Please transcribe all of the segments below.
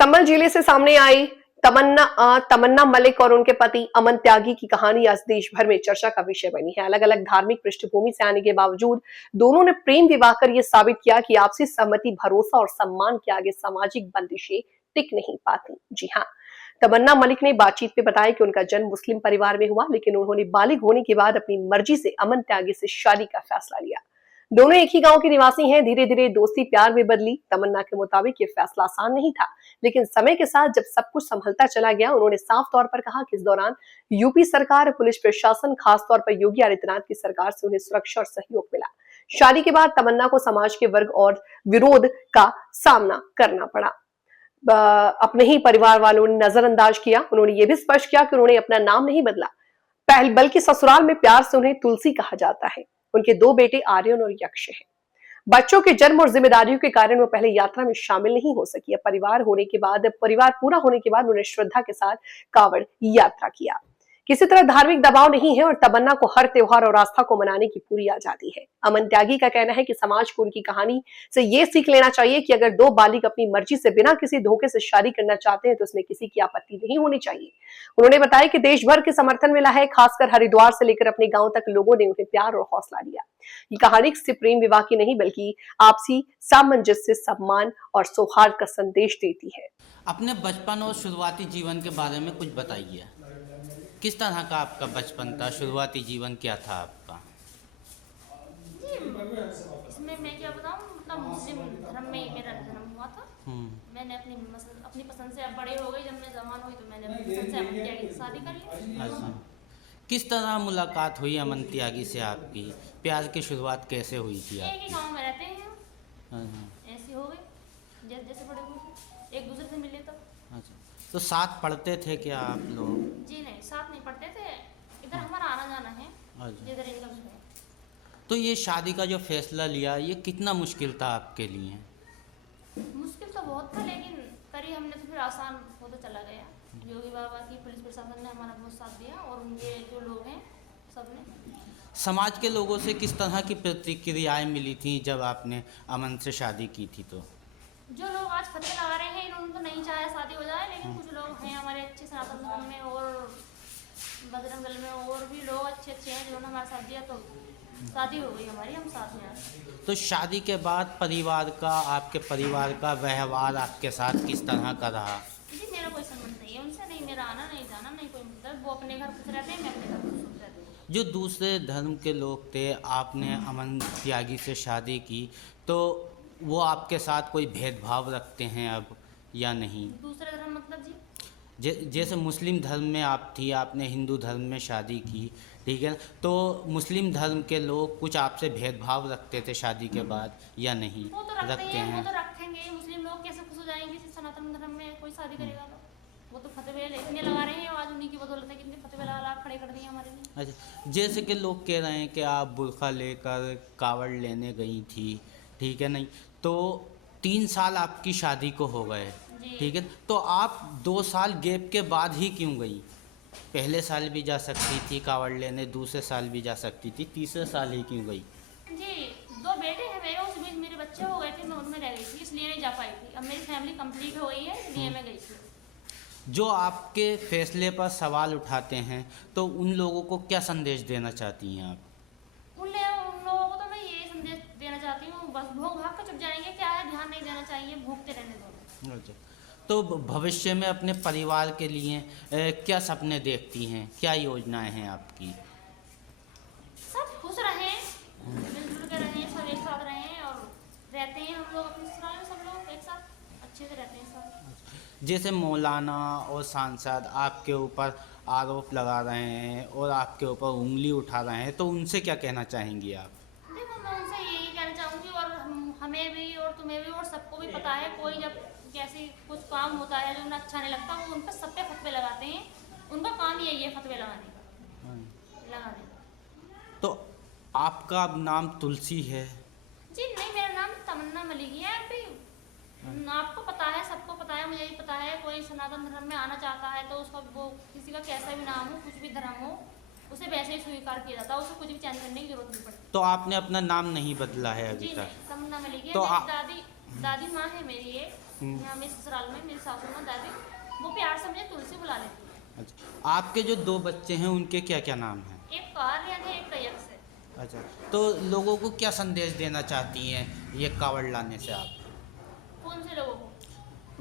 संभल जिले से सामने आई तमन्ना मलिक और उनके पति अमन त्यागी की कहानी आज देश भर में चर्चा का विषय बनी है। अलग अलग धार्मिक पृष्ठभूमि से आने के बावजूद दोनों ने प्रेम विवाह कर यह साबित किया कि आपसी सहमति, भरोसा और सम्मान के आगे सामाजिक बंदिशें टिक नहीं पाती। जी हाँ, तमन्ना मलिक ने बातचीत में बताया कि उनका जन्म मुस्लिम परिवार में हुआ, लेकिन उन्होंने बालिग होने के बाद अपनी मर्जी से अमन त्यागी से शादी का फैसला लिया। दोनों एक ही गांव के निवासी हैं। धीरे धीरे दोस्ती प्यार में बदली। तमन्ना के मुताबिक ये फैसला आसान नहीं था, लेकिन समय के साथ जब सब कुछ संभलता चला गया, उन्होंने साफ तौर पर कहा कि इस दौरान यूपी सरकार, पुलिस प्रशासन, खासतौर पर योगी आदित्यनाथ की सरकार से उन्हें सुरक्षा और सहयोग मिला। शादी के बाद तमन्ना को समाज के वर्ग और विरोध का सामना करना पड़ा। अपने ही परिवार वालों ने नजरअंदाज किया। उन्होंने ये भी स्पष्ट किया कि उन्होंने अपना नाम नहीं बदला, बल्कि ससुराल में प्यार से उन्हें तुलसी कहा जाता है। उनके 2 बेटे आर्यन और यक्ष हैं। बच्चों के जन्म और जिम्मेदारियों के कारण वो पहले यात्रा में शामिल नहीं हो सकी। अब परिवार पूरा होने के बाद उन्होंने श्रद्धा के साथ कांवड़ यात्रा किया। किसी तरह धार्मिक दबाव नहीं है और तमन्ना को हर त्योहार और आस्था को मनाने की पूरी आजादी है। अमन त्यागी का कहना है कि समाज को उनकी कहानी से ये सीख लेना चाहिए कि अगर 2 बालिग अपनी मर्जी से बिना किसी धोखे से शादी करना चाहते हैं तो उसमें किसी की आपत्ति नहीं होनी चाहिए। उन्होंने बताया कि देश भर के समर्थन मिला है। खासकर हरिद्वार से लेकर अपने गांव तक लोगों ने उन्हें प्यार और हौसला दिया। ये कहानी सिर्फ प्रेम विवाह की नहीं, बल्कि आपसी सामंजस्य, सम्मान और सौहार्द का संदेश देती है। अपने बचपन और शुरुआती जीवन के बारे में कुछ बताइए। किस तरह का आपका बचपन था, शुरुआती जीवन क्या था आपका? जी, इसमें मैं क्या बताऊं, मतलब मुस्लिम धर्म में ही मेरा जन्म हुआ था। मैंने अपनी पसंद से अब बड़े हो गई, जब मैं जवान हुई तो मैंने अपनी पसंद से अमन त्यागी से शादी कर ली। अच्छा, किस तरह मुलाकात हुई अमन त्यागी से आपकी? प्यार की शुरुआत कैसे हुई थी एक ही आपकी? गांव में रहते हैं, ऐसी हो गई। जैसे जैसे बड़े हुए एक दूसरे से मिले तब। अच्छा, तो साथ पढ़ते थे क्या आप लोग? जी नहीं, साथ नहीं पढ़ते थे। इधर हमारा आना जाना है, अच्छा, जिधर इनका भी है। तो ये शादी का जो फैसला लिया, ये कितना मुश्किल था आपके लिए? मुश्किल तो बहुत था, लेकिन करी हमने तो फिर आसान होता चला गया। योगी बाबा की, पुलिस प्रशासन ने हमारा बहुत साथ दिया और उनके जो लोग हैं सबने। समाज के लोगों से किस तरह की प्रतिक्रियाएं मिली थी जब आपने अमन से शादी की थी? तो जो लोग आज फतवे लगा रहे हैं, इन्होंने तो नहीं चाहे शादी हो जाए, लेकिन कुछ लोग हैं हमारे अच्छे सनातन धर्म में और बजरंग दल में और भी लोग अच्छे हैं जिन्होंने हमारा साथ दिया, तो शादी हो गई हमारी, हम साथ में आए। तो शादी के बाद परिवार का, आपके परिवार का व्यवहार आपके साथ किस तरह का रहा? जी, मेरा कोई संबंध नहीं है उनसे, नहीं मेरा आना नहीं जाना, नहीं कोई मतलब। वो अपने घर खुश रहते हैं, मैं अपने घर खुश रहती हूँ। जो दूसरे धर्म के लोग थे, आपने अमन त्यागी से शादी की, तो वो आपके साथ कोई भेदभाव रखते हैं अब या नहीं? दूसरे धर्म मतलब जी? जैसे मुस्लिम धर्म में आप थी, आपने हिंदू धर्म में शादी की, ठीक है, तो मुस्लिम धर्म के लोग कुछ आपसे भेदभाव रखते थे शादी के बाद या नहीं? वो तो रखते हैं, वो हैं? तो रखेंगे। मुस्लिम लोग कैसे खुश हो जाएंगे किसी सनातन धर्म में कोई शादी करेगा तो? वो तो फतवे इतने लगा रहे हैं, आज उन्हीं की बदौलत है कितने फतवे लगा खड़े कर दिए हमारे लिए। अच्छा, जैसे कि लोग कह रहे हैं कि आप बुर्का लेकर कावड़ लेने गई थी, ठीक है, नहीं तो 3 साल आपकी शादी को हो गए, ठीक है, तो आप 2 साल गैप के बाद ही क्यों गई? पहले साल भी जा सकती थी कावड़ लेने, दूसरे साल भी जा सकती थी, तीसरे साल ही क्यों गई? जी, 2 बेटे हैं मेरे, उस बीच मेरे बच्चे हो गए थे, मैं उनमें रह गई थी, इसलिए नहीं जा पाई थी। अब मेरी फैमिली कंप्लीट हो गई है, इसलिए मैं गई थी। जो आपके फैसले पर सवाल उठाते हैं, तो उन लोगों को क्या संदेश देना चाहती हैं आप? उन लोगों को तो मैं ये संदेश देना चाहती हूँ, बस भोग भाग कर चुप जाएंगे, क्या है, ध्यान नहीं देना चाहिए, भोगते रहने दो। अच्छा, तो भविष्य में अपने परिवार के लिए क्या सपने देखती हैं, क्या योजनाएं हैं आपकी? सब खुश रहें, मिलजुल के रहें, सब एक साथ रहें और रहते हैं हम लोग अपने ससुराल में, सब लोग एक साथ अच्छे से रहते हैं सब। जैसे मौलाना और सांसद आपके ऊपर आरोप लगा रहे हैं और आपके ऊपर उंगली उठा रहे हैं, तो उनसे क्या कहना चाहेंगी आप? देखो, मैं उनसे यही कहना चाहूँगी और हमें भी और तुम्हें भी और सबको भी पता है, कोई जब कैसे कुछ काम होता है जो उन्हें अच्छा नहीं लगता, वो उन पर सब पे फतवे लगाते हैं। उनका काम यही है फतवे लगाने का, लगाने का। तो आपका अब नाम तुलसी है? जी नहीं, मेरा नाम तमन्ना मलिक है। अभी आपको पता है, सबको पता है, मुझे भी पता है, कोई सनातन धर्म में आना चाहता है तो उसका, वो किसी का कैसा भी नाम हो, कुछ भी धर्म हो, उसे वैसे ही स्वीकार किया जाता है, उसे कुछ भी चेंज करने की जरूरत नहीं पड़ती। तो आपने अपना नाम नहीं बदला है अभी जी तक? नहीं, तमन्ना मलिक है। तो मेरी दादी माँ है मेरी, ये यहाँ मेरे ससुराल में मेरी सासू माँ दादी, वो प्यार से मुझे तुलसी बुला लेती है। अच्छा, आपके जो 2 बच्चे हैं उनके क्या क्या नाम हैं? एक कार्य है, एक कयक से। अच्छा, तो लोगों को क्या संदेश देना चाहती हैं ये कावड़ लाने से आप? कौन से लोगों को?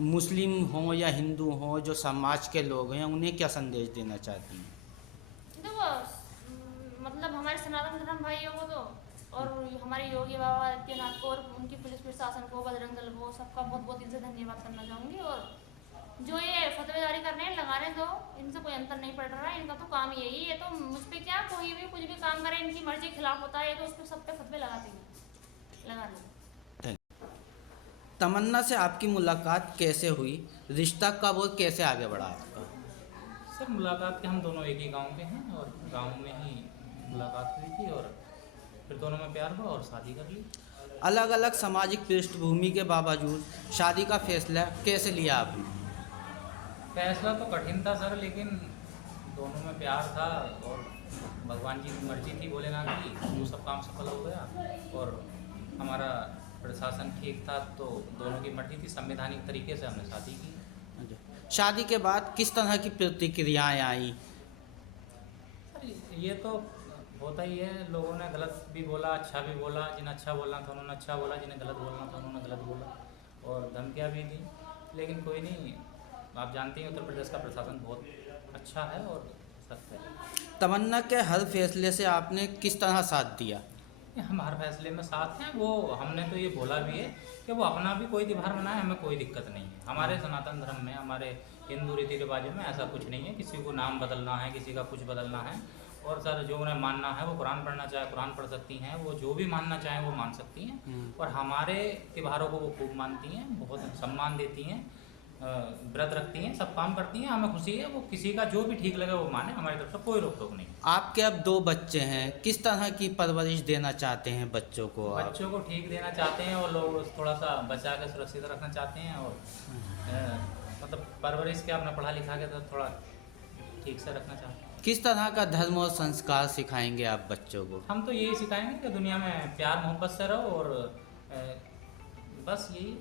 मुस्लिम हो या हिंदू हो, जो समाज के लोग हैं उन्हें क्या संदेश देना चाहती हैं? देखो मतलब हमारे सनातन धर्म भाइयों को तो, और हमारे योगी बाबा आदित्यनाथ को और उनकी पुलिस प्रशासन को, बजरंग दल को, सबका बहुत बहुत इनसे धन्यवाद करना चाहूँगी। और जो ये फतवे जारी कर रहे हैं, लगाने दो, इनसे कोई अंतर नहीं पड़ रहा है, इनका तो काम यही है। तो मुझ पे क्या, कोई भी कुछ भी काम करे, इनकी मर्जी के खिलाफ होता है, तो उस पर सब पे फतवे लगाते हैं, लगा लो। तमन्ना से आपकी मुलाकात कैसे हुई? रिश्ता कब और कैसे आगे बढ़ा आपका? सर मुलाकात के हम दोनों एक ही गांव के हैं और गांव में ही मुलाकात हुई थी और फिर दोनों में प्यार हुआ और शादी कर ली। अलग अलग सामाजिक पृष्ठभूमि के बावजूद शादी का फैसला कैसे लिया आपने? फैसला तो कठिन था सर, लेकिन दोनों में प्यार था और भगवान जी की मर्जी थी, भोलेनाथ की, वो सब काम सफल हो गया। और हमारा प्रशासन ठीक था, तो दोनों की मर्जी थी, संवैधानिक तरीके से हमने शादी की। शादी के बाद किस तरह की प्रतिक्रियाएं आई? सर ये तो होता ही है, लोगों ने गलत भी बोला, अच्छा भी बोला। जिन्हें अच्छा बोलना था उन्होंने अच्छा बोला, जिन्हें गलत बोलना था उन्होंने गलत बोला और धमकियाँ भी दी। लेकिन कोई नहीं, आप जानती हैं उत्तर प्रदेश का प्रशासन बहुत अच्छा है और सख्त है। तमन्ना के हर फैसले से आपने किस तरह साथ दिया? हम हर फैसले में साथ हैं। वो हमने तो ये बोला भी है कि वो अपना भी कोई त्यौहार मनाए, हमें कोई दिक्कत नहीं है। हमारे सनातन धर्म में, हमारे हिंदू रीति रिवाजों में ऐसा कुछ नहीं है, किसी को नाम बदलना है, किसी का कुछ बदलना है। और सर जो उन्हें मानना है, वो कुरान पढ़ना चाहे कुरान पढ़ सकती हैं, वो जो भी मानना चाहें वो मान सकती हैं। और हमारे त्योहारों को वो खूब मानती हैं, बहुत सम्मान देती हैं, व्रत रखती हैं, सब काम करती हैं। हमें खुशी है, वो किसी का जो भी ठीक लगे वो माने, हमारी तरफ से कोई रोक टोक नहीं। आपके अब 2 बच्चे हैं, किस तरह की परवरिश देना चाहते हैं बच्चों को आप? बच्चों को ठीक देना चाहते हैं और लोग थोड़ा सा बचा के सुरक्षित रखना चाहते हैं। और मतलब परवरिश के अपना पढ़ा लिखा के तो थोड़ा ठीक से रखना चाहते हैं। किस तरह का धर्म और संस्कार सिखाएंगे आप बच्चों को? हम तो यही सिखाएंगे कि दुनिया में प्यार मोहब्बत से रहो और बस यही।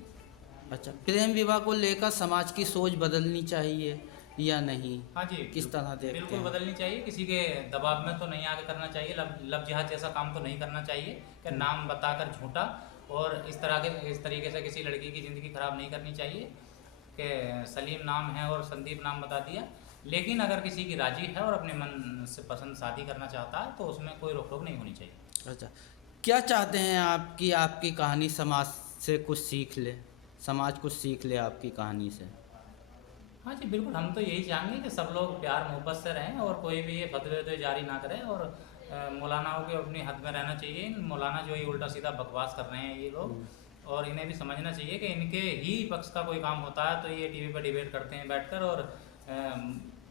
अच्छा, प्रेम विवाह को लेकर समाज की सोच बदलनी चाहिए या नहीं? हाँ जी, किस तरह देखते बिल्कुल हैं? बदलनी चाहिए। किसी के दबाव में तो नहीं आगे करना चाहिए। लव जिहाद जैसा काम तो नहीं करना चाहिए कि नाम बताकर झूठा और इस तरीके से किसी लड़की की ज़िंदगी ख़राब नहीं करनी चाहिए कि सलीम नाम है और संदीप नाम बता दिया। लेकिन अगर किसी की राजी है और अपने मन से पसंद शादी करना चाहता है तो उसमें कोई रोक टोक नहीं होनी चाहिए। अच्छा, क्या चाहते हैं आप कि आपकी कहानी समाज से कुछ सीख ले, समाज कुछ सीख ले आपकी कहानी से? हाँ जी बिल्कुल, हम तो यही चाहेंगे कि सब लोग प्यार मोहब्बत से रहें और कोई भी ये फतवे जारी ना करें। और मौलानाओं के अपनी हद में रहना चाहिए। मौलाना जो ये उल्टा सीधा बकवास कर रहे हैं ये लोग, और इन्हें भी समझना चाहिए कि इनके ही पक्ष का कोई काम होता है तो ये टीवी पर डिबेट करते हैं बैठकर। और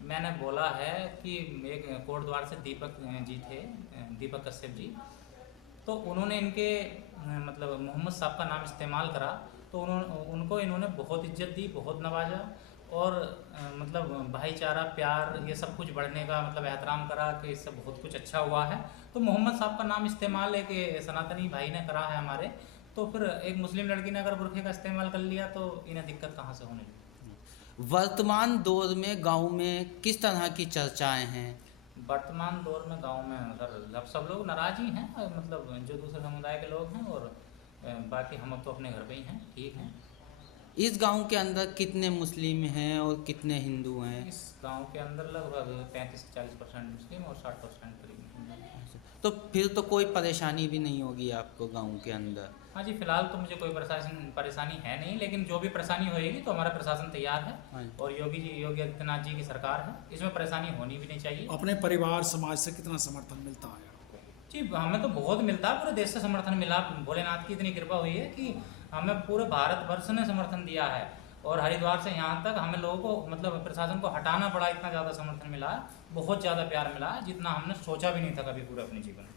मैंने बोला है कि एक कोटद्वार से दीपक जी थे, दीपक कश्यप जी, तो उन्होंने इनके मतलब मोहम्मद साहब का नाम इस्तेमाल करा तो उनको इन्होंने बहुत इज्जत दी, बहुत नवाजा और मतलब भाईचारा, प्यार, ये सब कुछ बढ़ने का मतलब एहतराम करा कि इससे बहुत कुछ अच्छा हुआ है। तो मोहम्मद साहब का नाम इस्तेमाल एक सनातनी भाई ने करा है हमारे, तो फिर एक मुस्लिम लड़की ने अगर बुरखे का इस्तेमाल कर लिया तो इन्हें दिक्कत कहाँ से होने लगी। वर्तमान दौर में गांव में किस तरह की चर्चाएं हैं? वर्तमान दौर में गांव में सर सब लोग नाराज ही हैं, मतलब जो दूसरे समुदाय के लोग हैं। और बाकी हम तो अपने घर पे ही हैं, ठीक हैं। इस गांव के अंदर कितने मुस्लिम हैं और कितने हिंदू हैं? इस गांव के अंदर लगभग 35 से 40% मुस्लिम और 60% करीब हिंदू। तो फिर तो कोई परेशानी भी नहीं होगी आपको गांव के अंदर? हाँ जी, फिलहाल तो मुझे कोई परेशानी है नहीं, लेकिन जो भी परेशानी होएगी तो हमारा प्रशासन तैयार है और योगी आदित्यनाथ जी की सरकार है, इसमें परेशानी होनी भी नहीं चाहिए। अपने परिवार समाज से कितना समर्थन मिलता है? जी हमें तो बहुत मिलता है, पूरे देश से समर्थन मिला। भोलेनाथ की इतनी कृपा हुई है कि हमें पूरे भारतवर्ष ने समर्थन दिया है और हरिद्वार से यहाँ तक हमें लोगों को मतलब प्रशासन को हटाना पड़ा, इतना ज़्यादा समर्थन मिला है, बहुत ज़्यादा प्यार मिला है जितना हमने सोचा भी नहीं था कभी पूरे अपने जीवन में।